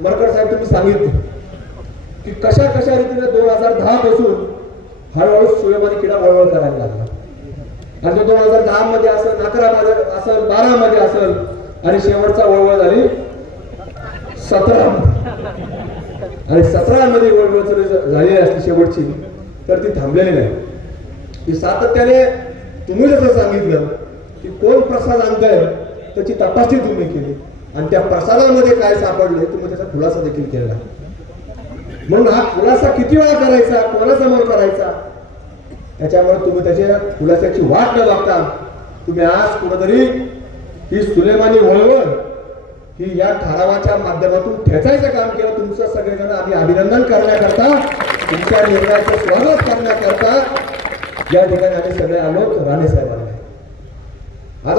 मरकर साहेब तुम्ही सांगितलं की कशा कशा रीतीने दोन हजार दहा पासून हळूहळू सुलेमानी किडा वळवळ करायला लागला. आणि तो दोन हजार दहा मध्ये असेल अकरा मध्ये असेल बारा मध्ये असेल आणि शेवटचा वळवळ झाली सतरा आणि सतरा मध्ये वळवळ जर झालेली असली शेवटची तर ती थांबलेली नाही. की सातत्याने तुम्ही जसं सांगितलं की कोण प्रसाद आणताय त्याची तपासणी तुम्ही केली. आणि त्या प्रसादामध्ये काय सापडले तुम्ही त्याचा खुलासा देखील केलेला म्हणून हा खुलासा किती वेळा करायचा कोणासमोर करायचा? त्याच्यामुळे तुम्ही त्याच्या खुलासाची वाट न बघता तुम्ही आज कुठंतरी ही सुलेमानी वळवळ ही या ठरावाच्या माध्यमातून ठेचायचं काम केलं तुमचं सगळेजण आम्ही अभिनंदन करण्याकरता तुमच्या निर्णयाचं स्वागत करण्याकरता या ठिकाणी आम्ही सगळे आलो राणे साहेबांना आज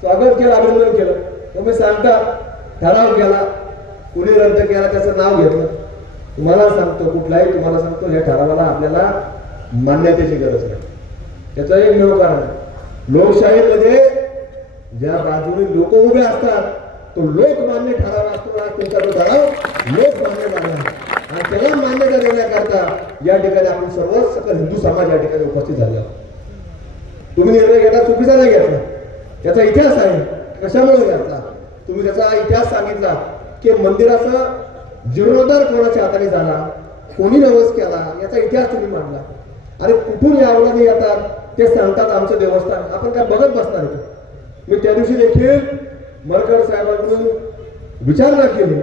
स्वागत केलं अभिनंदन केलं. तुम्ही सांगता ठराव केला. कुणी रद्द केला त्याचं नाव घेतलं. तुम्हाला सांगतो कुठलाही तुम्हाला सांगतो या ठरावाला आपल्याला मान्यतेची गरज नाही. त्याचं एक मेव कारण आहे. लोकशाहीमध्ये ज्या बाजूने लोक उभे असतात तो लोकमान्य ठराव असतो आज तुमचा तो ठराव लोकमान्य मानला आणि त्याला मान्यता देण्याकरता या ठिकाणी आपण सर्व सकल हिंदू समाज या ठिकाणी उपस्थित झाले. तुम्ही निर्णय घेता चुकीचा नाही घेतला. त्याचा इतिहास आहे. कशामुळे घेतला? तुम्ही त्याचा इतिहास सांगितला की मंदिराचा जीर्णोद्धार कोणाच्या हाताने झाला? कोणी नवस केला? याचा इतिहास तुम्ही मांडला. आणि कुठून या आवडाने येतात? ते सांगतात आमचं देवस्थान. आपण काय बघत बसणार मी त्या दिवशी देखील मरकड साहेबांकडून विचारणा केली.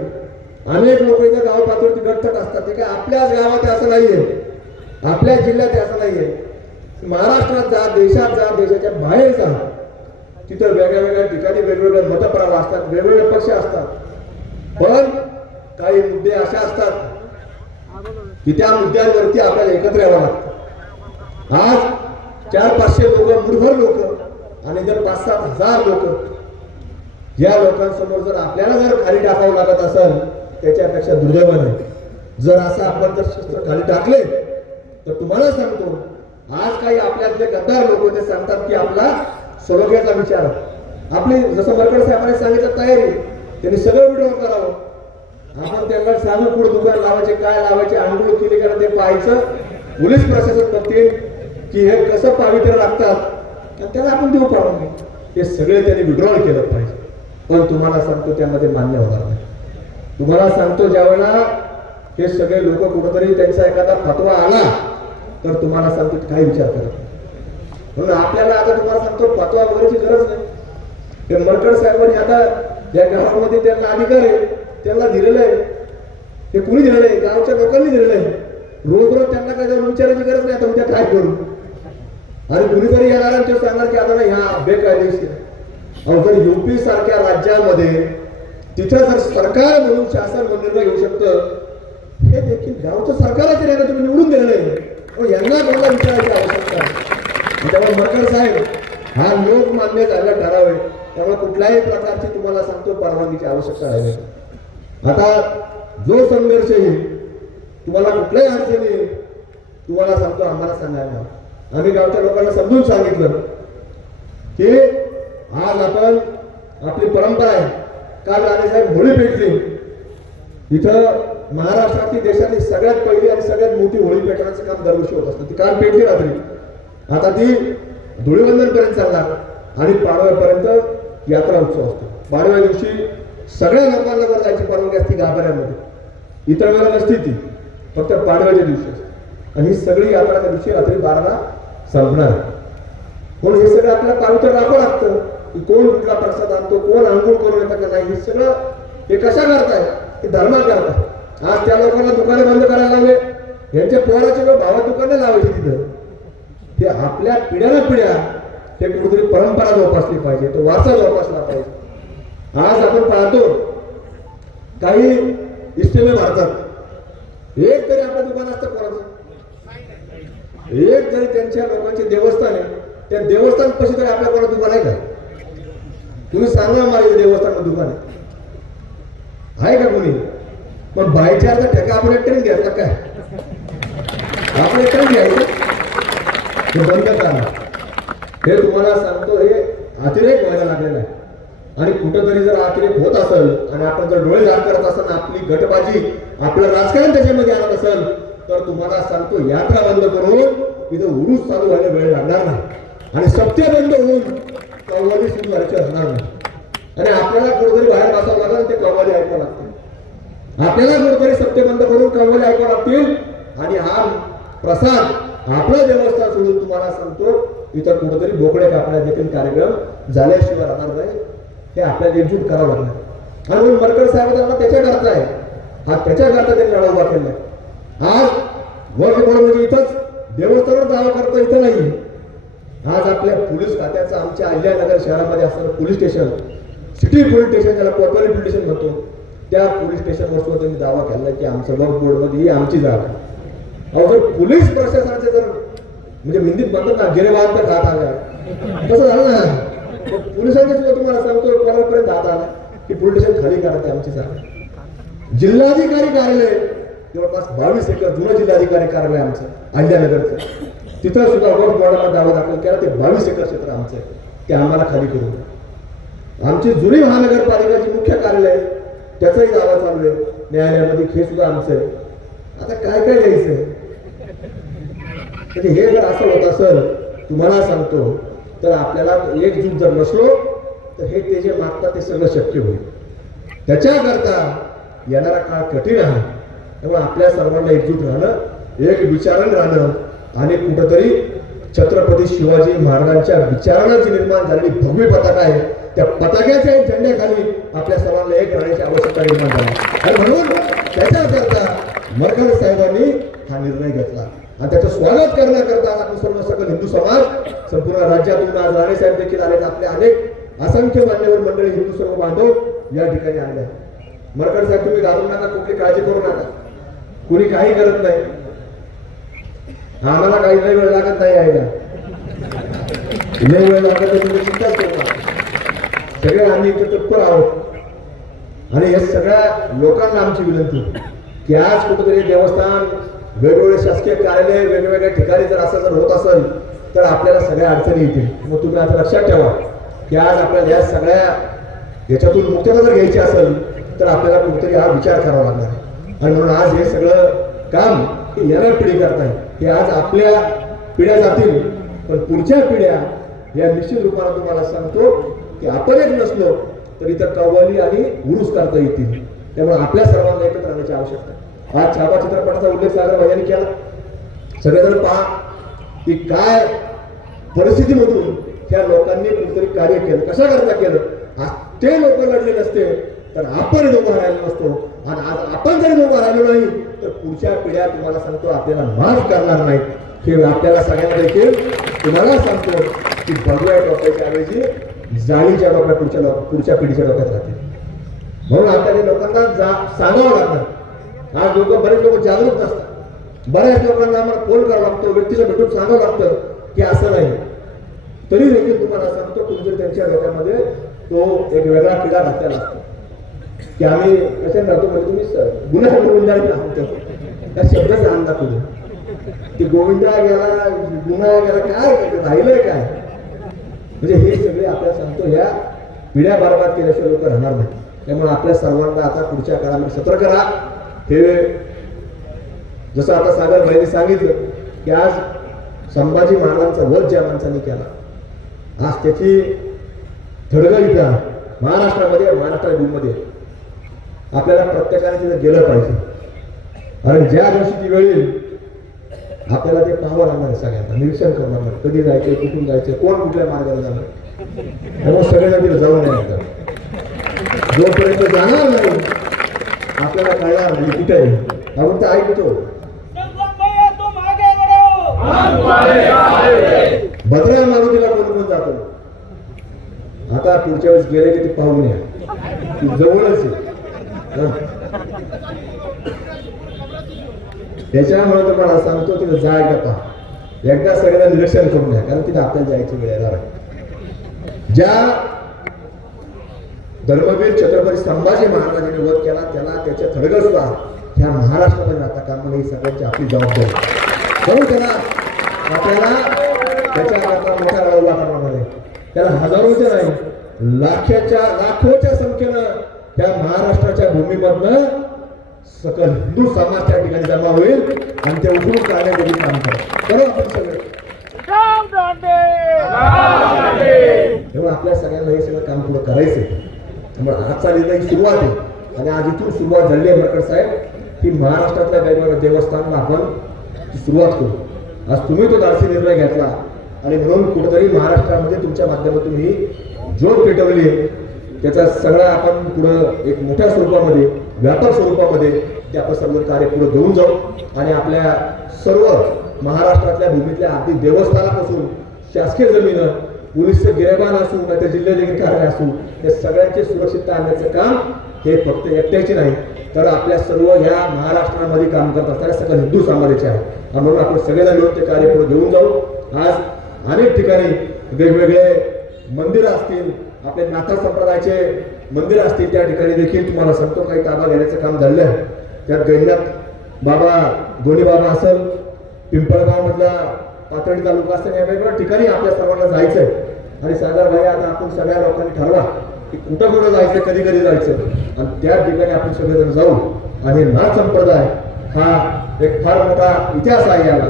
अनेक लोक इथं गाव पातळीवरती गटथट असतात. ते काय आपल्याच गावात असं नाहीये. आपल्या जिल्ह्यात असं नाहीये. महाराष्ट्रात जा देशात जा देशाच्या बाहेर जा. तिथं वेगळ्या वेगळ्या ठिकाणी वेगवेगळे मतप्रवाह असतात वेगवेगळे पक्ष असतात. पण काही मुद्दे असे असतात की त्या मुद्द्यांवरती आपल्याला एकत्र यावं लागतं. आज चार पाचशे लोक मुठभर लोक आणि जर पाच सात हजार लोक या लोकांसमोर जर आपल्याला जर खाली टाकावं लागत असेल त्याच्यापेक्षा दुर्दैवान आहे. जर असं आपण जर शस्त्र खाली टाकले तर तुम्हाला सांगतो आज काही आपल्यातले गद्दार लोक ते सांगतात की आपला सरोग्याचा विचार. आपली जसं मरकड साहेबांनी सांगितलं तयारी. त्यांनी सगळं विड्रॉ करावं. आपण त्यांना सांगू पुढे दुकान लावायचे काय लावायचे आंघोळ केली कारण ते पाहायचं. पोलीस प्रशासन बघतील की हे कसं पावित्र्य लागतात आणि त्याला आपण देऊ पाहून हे सगळे त्यांनी विड्रॉल केलं पाहिजे. पण तुम्हाला सांगतो त्यामध्ये मान्य होणार नाही. तुम्हाला सांगतो ज्यावेळेला हे सगळे लोक कुठंतरी त्यांचा एखादा फतवा आला तर तुम्हाला सांगतो काही काय विचार करत नाही. म्हणून आपल्याला आता तुम्हाला सांगतो फतवा वगैरेची गरज नाही. ते मरकड साहेबांनी आता या गावामध्ये त्यांना अधिकार आहे त्यांना दिलेलं आहे. ते कुणी दिलेलं आहे? गावच्या लोकांनी दिलेलं आहे. रोज रोज त्यांना काय विचारायची गरज नाही आता उद्या काय करू? आणि कुणीतरी येणार आणि ते सांगणार की आता ह्या बेकायदेशीर अहो जर युपी सारख्या राज्यामध्ये तिथं जर सरकार म्हणून शासन निर्णय घेऊ शकतं हे देखील गावचं सरकारच नाही तुम्ही निवडून दिलेलं आहे. मग यांना कोणाला विचारायची आवश्यकता आहे? त्यामुळे मरकर साहेब हा लोकमान्य झालेला ठराव आहे. त्यामुळे कुठल्याही प्रकारची तुम्हाला सांगतो परवानगीची आवश्यकता आहे आता जो संघर्ष येईल तुम्हाला कुठल्याही अडचणी येईल तुम्हाला सांगतो आम्हाला सांगायला आम्ही गावच्या लोकांना समजून सांगितलं की आज आपण आपली परंपरा आहे. काल राणेसाहेब होळी पेटली. इथं महाराष्ट्रातली देशातली सगळ्यात पहिली आणि सगळ्यात मोठी होळी पेटण्याचं काम दरवर्षी होत असतं. ती काल पेटली रात्री. आता ती धुळेवंदनपर्यंत चालणार आणि पाडव्यापर्यंत यात्रा उत्सव असतो. पाडव्या दिवशी सगळ्या लोकांना वर जायची परवानगी असते गाभाऱ्यामध्ये. इतर वेळेला नसती ती फक्त पाडव्याच्या दिवशी असते. आणि ही सगळी यात्रा त्या दिवशी रात्री बाराला संपणार. म्हणून हे सगळं आपल्याला पावित्र राखावं लागतं. की कोण कुठला प्रसाद आणतो कोण आंघोळ करून येतं का नाही हे सगळं हे कशा करताय? हे धर्मा करताय. आज त्या लोकांना दुकाने बंद करायला लावले. यांच्या पोराचे लोक भावा दुकाने लावायची तिथं. ते आपल्या पिढ्याला पिढ्या त्या कुठेतरी परंपरा जोपासली पाहिजे तो वारसा जोपासला पाहिजे. आज आपण पाहतो काही इष्टमे मारतात. एक तरी आपलं दुकान असतं कोणाचं? एक जरी त्यांच्या लोकांचे देवस्थान आहे त्या देवस्थान कशी तरी आपल्या कोणा दुकान आहे का? तुम्ही सांगा माझे देवस्थान दुकान आहे. आहे का कोणी? पण बायचारचा ठेका आपण एकट्याने घ्यायचा काय? आपण एकट्याने घ्यायचं हे बंद हे तुम्हाला सांगतो हे अतिरेक व्हायला लागलेला आहे. आणि कुठंतरी जर अतिरेक होत असेल आणि आपण जर डोळे झाक करत असेल आपली गटबाजी आपलं राजकारण त्याच्यामध्ये आणत असेल तर तुम्हाला सांगतो यात्रा बंद करून इथं उरूस चालू व्हायला वेळ लागणार नाही. आणि सत्य बंद होऊन कव्वाली सुरू व्हायची असणार नाही. आणि आपल्याला कुठेतरी बाहेर बसावं लागेल ते कव्वाली ऐकावं लागतील. आपल्याला कुठेतरी सत्य बंद करून कव्वाली ऐकावं लागतील आणि हा प्रसाद आपलं देवस्थान सोडून तुम्हाला सांगतो इतर कुठेतरी बोकडे कापण्या देखील कार्यक्रम झाल्याशिवाय राहणार नाही. हे आपल्याला एकजूट करावं लागणार. आणि म्हणून मरकड साहेब त्यांना त्याच्याकरता आहे हा त्याच्याकरता त्यांनी लढा उभा केला आज वर्षभर म्हणजे इथंच देवस्थानवर दावा करता इथं नाही. आज आपल्या पोलीस खात्याचं आमच्या अहिल्यानगर शहरामध्ये असणारं police station city police station ज्याला कोतवाली पोलीस स्टेशन म्हणतो त्या पोलीस स्टेशनवर सुद्धा त्यांनी दावा केला की आमचं बोर्डमध्ये ही आमची जागा आहे. अहो जर पोलीस प्रशासनाचे जर म्हणजे हिंदीत म्हणतात ना गिरेवान तर हात आला. तसं झालं ना. तर सुद्धा तुम्हाला सांगतो कोणापर्यंत हात आला? की पोलीस स्टेशन खाली करते आमची जागा जिल्हाधिकारी कार्यालय जवळपास बावीस एकर जुनं जिल्हाधिकारी कार्यालय आमचं अंड्यानगरचं तिथं सुद्धा वर्क बोर्डाला दावा दाखल केला ते बावीस एकर क्षेत्र आमचं आहे. ते आम्हाला खाली करू आमची जुनी महानगरपालिकाची मुख्य कार्यालय आहे, त्याचाही दावा चालू आहे. न्यायालयामध्ये हे सुद्धा आमचं आहे. आता काय काय द्यायचंय म्हणजे हे जर असं होत असेल तुम्हाला सांगतो तर आपल्याला एकजूट जर नसलो तर हे ते जे मागतात ते सगळं शक्य होईल. त्याच्याकरता येणारा काळ कठीण आहे. त्यामुळे आपल्या सर्वांना एकजूट राहणं एक विचारण राहणं आणि कुठंतरी छत्रपती शिवाजी महाराजांच्या विचारानं जी निर्माण झालेली भव्य पताका आहे त्या पताक्याच्या झेंड्याखाली आपल्या सर्वांना एक राहण्याची आवश्यकता निर्माण झाली. आणि म्हणून त्याच्याकरता मरकड साहेबांनी हा निर्णय घेतला. आणि त्याचं स्वागत करण्याकरता आज आपण सर्व सकल हिंदू समाज? संपूर्ण राज्यातून आज राणे साहेब देखील आले आपले अनेक असंख्य मान्यवर मंडळी हिंदू सर्व बांधव या ठिकाणी आले आहेत. मरकड साहेब तुम्ही घालून नका कुठली काळजी करू नका. कुणी काही करत नाही. आम्हाला काही लय वेळ लागत नाही यायला. लय वेळ लागत तुम्ही चिंताच करता सगळे आम्ही इथे तत्पर आहोत. आणि या सगळ्या लोकांना आमची विनंती की आज कुठेतरी देवस्थान वेगवेगळे शासकीय कार्यालय वेगवेगळ्या ठिकाणी जर असं जर होत असेल तर आपल्याला सगळ्या अडचणी येतील. मग तुम्ही आता लक्षात ठेवा की आज आपल्याला या सगळ्या याच्यातून मुक्तता जर घ्यायची असेल तर आपल्याला कुठेतरी हा विचार करावा लागणार आणि म्हणून आज हे सगळं काम हे येणार पिढी करताय. हे आज आपल्या पिढ्या जातील पण पुढच्या पिढ्या या निश्चित रूपाने तुम्हाला सांगतो की आपण एक नसलो तर इथं कव्वाली आणि उरुस करता येतील. त्यामुळे आपल्या सर्वांना एकत्र राहण्याची आवश्यकता हा छापा चित्रपटाचा उल्लेख सागर भाईयांनी केला. सगळेजण पहा की काय परिस्थितीमधून त्या लोकांनी कुठेतरी कार्य केलं. कशा करता केलं? आज ते लोक लढले नसते तर आपण उभं राहिलो नसतो. आणि आज आपण जरी उभं राहिलो नाही तर पुढच्या पिढ्या तुम्हाला सांगतो आपल्याला माफ करणार नाहीत. हे आपल्याला सगळ्यांना देखील तुम्हाला सांगतो की भगव्या डोक्याच्या ऐवजी जाळीच्या डोक्यात पुढच्या पुढच्या पिढीच्या डोक्यात राहतील. म्हणून आपल्याला लोकांना जा सांगावं लागतं आज लोक बरेच लोक जागरूक असतात. बऱ्याच लोकांना आम्हाला फोन करावा लागतो व्यक्तीला भेटून सांगावं लागतं की असं नाही. तरी देखील तुम्हाला सांगतो तुमच्या त्यांच्या ह्याच्यामध्ये तो एक वेगळा किडा घातलेला असतो. की आम्ही कशाने राहतो म्हणजे तुम्ही स- करून गोविंदाने राहतो त्या शब्दाचा अंदाज तुझे ते गोविंदा गेला गुन्हा गेला काय राहिलंय काय? म्हणजे हे सगळे आपल्याला सांगतो ह्या पिढ्या बरबाद केल्याशिवाय लोक राहणार नाही त्यामुळे आपल्या सर्वांना आता पुढच्या काळामध्ये सतर्क राहा. हे जसं आता सागर भाईने सांगितलं की आज संभाजी महाराजांचा वध ज्या माणसांनी केला आज त्याची थडगं इथं आहे. महाराष्ट्रामध्ये महाराष्ट्र भूमीमध्ये. आपल्याला प्रत्येकाने तिथं गेलं पाहिजे. आणि ज्या दिवशी ती वेळ येईल आपल्याला ते पाहावं लागणार आहे सगळ्यांना. निरीक्षण करणार लागणार आहे. कधी जायचे कुठून जायचे कोण कुठल्या मार्गाने जाणार त्यामुळे सगळ्यांना तिथं जाऊ नये जोपर्यंत जाणार नाही आपल्याला कळणार नाही कुठे आहे? आपण तर ऐकतो. भद्रा मारुतीला कोण कोण जातो. आता पुढच्या वेळेस गेले की ते पाहून या ती जवळच आहे. त्याच्यामुळे तुम्हाला सांगतो तिथं जाय का एकदा सगळ्यांना निरीक्षण करून घ्या कारण तिथे आपल्याला जायची वेळ येणार आहे. ज्या धर्मवीर छत्रपती संभाजी महाराजांनी वध केला त्याला त्याच्या थडगसुद्धा ह्या महाराष्ट्रामध्ये राहता कामा नये ही सगळ्यांची आपली जबाबदारी. म्हणून त्याला आपल्याला त्याच्या वेळा उभा करणार आहे त्याला हजारोचे नाही लाखाच्या लाखोच्या संख्येनं त्या महाराष्ट्राच्या भूमीमधनं सकल हिंदू समाज त्या ठिकाणी जमा होईल आणि ते उघडून काढण्यासाठी काम करा आपण सगळे. तेव्हा आपल्या सगळ्यांना हे सगळं काम पुढं करायचं आहे त्यामुळे आजचा निर्णय सुरुवात आहे. आणि आज इथून सुरुवात झाली आहे मरकड साहेब. की महाराष्ट्रातल्या वेगवेगळ्या देवस्थानला आपण सुरुवात करू. आज तुम्ही तो धाडसी निर्णय घेतला. आणि म्हणून कुठेतरी महाराष्ट्रामध्ये तुमच्या माध्यमातून ही जोड पेटवली आहे. त्याचा सगळा आपण पुढं एक मोठ्या स्वरूपामध्ये व्यापक स्वरूपामध्ये ते आपण सर्व कार्य पुढे घेऊन जाऊ. आणि आपल्या सर्व महाराष्ट्रातल्या भूमीतल्या अगदी देवस्थानापासून शासकीय जमीन पोलीसचे गिरेबान असू नाही तर जिल्हाधिकारी कार्यालय असू या सगळ्यांची सुरक्षितता आणण्याचं काम हे फक्त एकट्याचे नाही तर आपल्या सर्व ह्या महाराष्ट्रामध्ये काम करत असणाऱ्या सगळ्या हिंदू समाजाचे आहे. म्हणून आपण सगळेजण मिळून ते कार्य पुढे घेऊन जाऊ. आज अनेक ठिकाणी वेगवेगळे मंदिरं असतील आपले नाथा संप्रदायाचे मंदिर असतील त्या ठिकाणी देखील तुम्हाला सांगतो काही ताबा घेण्याचं काम झालेलं आहे. त्यात गैन्यात बाबा धोनी बाबा असेल पिंपळगावमधला पाथर्डी तालुका असेल या वेगवेगळ्या ठिकाणी आपल्या सर्वांना जायचं आहे आणि सरदार भाई आता आपण सगळ्या लोकांनी ठरवा की कुठं कुठं जायचं कधी कधी जायचं आणि त्या ठिकाणी आपण सगळेजण जाऊ. आणि नाथ संप्रदाय हा एक फार मोठा इतिहास आहे याला.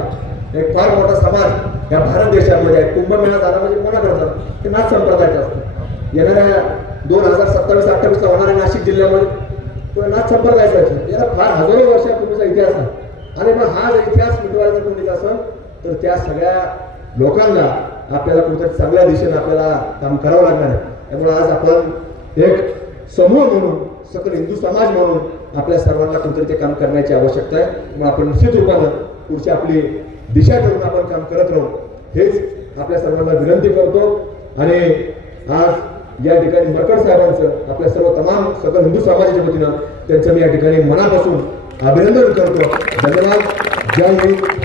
एक फार मोठा समाज या भारत देशामध्ये आहे. कुंभमेळा झाला म्हणजे कोणाकडे जाणार ते नाथ संप्रदायाचं असतो येणाऱ्या दोन हजार सत्तावीस अठ्ठावीसला होणाऱ्या नाशिक जिल्ह्यामध्ये तो नाथ संप्रदायाचा याला फार हजारो वर्षापूर्वीचा इतिहास आहे. आणि मग हा जर इतिहास मिटवायचा कोणी असं तर त्या सगळ्या लोकांना आपल्याला कुठेतरी चांगल्या दिशेने आपल्याला काम करावं लागणार आहे. त्यामुळे आज आपण एक समूह म्हणून सकल हिंदू समाज म्हणून आपल्या सर्वांना कुठेतरी ते काम करण्याची आवश्यकता आहे. मग आपण निश्चित रूपानं पुढची आपली दिशा ठरवून आपण काम करत राहू. हेच आपल्या सर्वांना विनंती करतो. आणि आज या ठिकाणी मरकड साहेबांचं आपल्या सर्व तमाम सकल हिंदू समाजाच्या वतीनं त्यांचं मी या ठिकाणी मनापासून अभिनंदन करतो. धन्यवाद. जय हिंद.